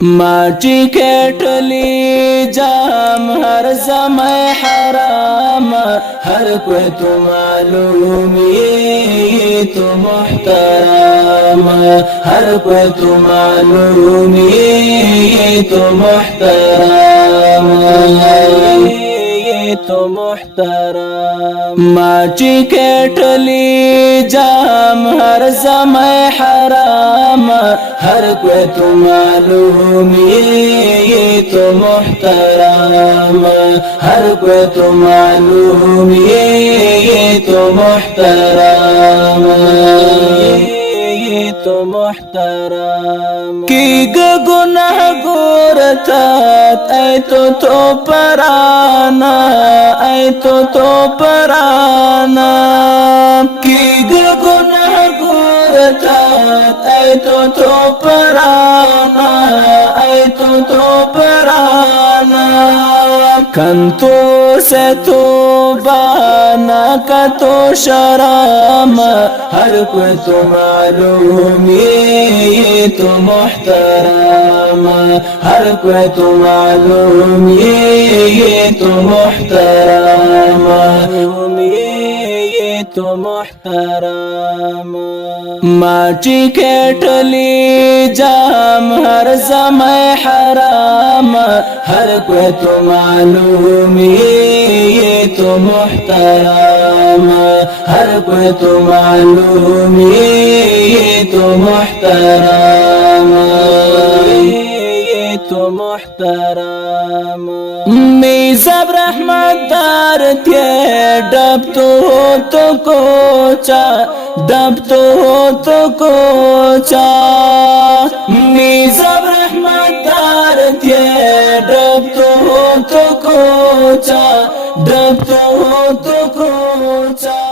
ماچی کٹلی جام ہر زمے حرام ہر کوئی تو معلوم یہ تو محترم ہر کوئی تو معلوم یہ تو محترم تو محترم ماچی کٹلی جام ہر زمے حرام ہر کوئی تو معلوم یہ تو محترم ہر کوئی تو معلوم یہ تو محترم تو محترم کی گناہ گورتات ای تو پرانا ای تو پرانا کی گناہ گورتات ای تو پرانا ای تو پرانا کنتو سے تو بانا کا تو شرام ہر کوئی تو معلوم یہ تو محترم ہر کوئی تو معلوم یہ تو محترم یہ تو محترم ماچی کٹلی جام ہر زمے حرام ہر کوئی تو معلوم یہ تو محترم ہر کوئی تو معلوم یہ تو محترم تو محترم میزب رحمت دار تھے ڈب تو کوچا ڈب تو کوچا میزب رحمت دار تھے ڈب تو کوچا ڈب تو کوچا